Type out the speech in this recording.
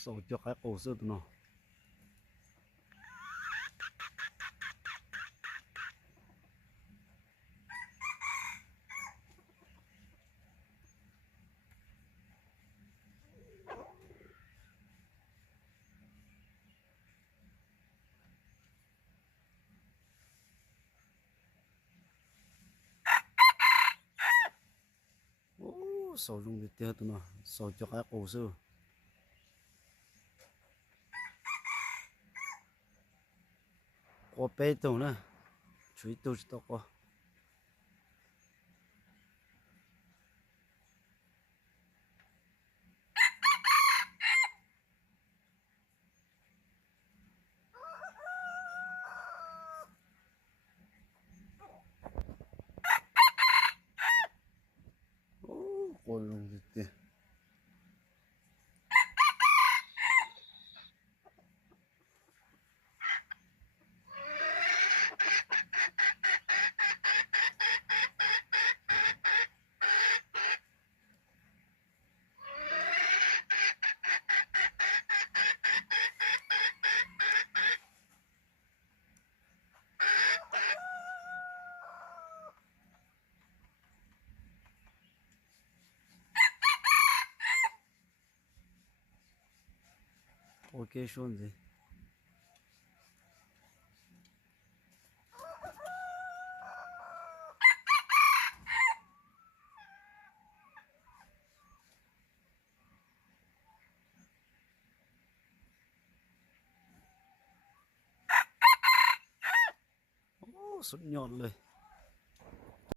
Sầu cho cái ổ sơ nó sầu dùng để tiêu tụi nó sầu cho cái ổ sơ có bé tụi nó chuối tụi tao có ôi dùng để tiêu ok schon gì sốt nhọnเลย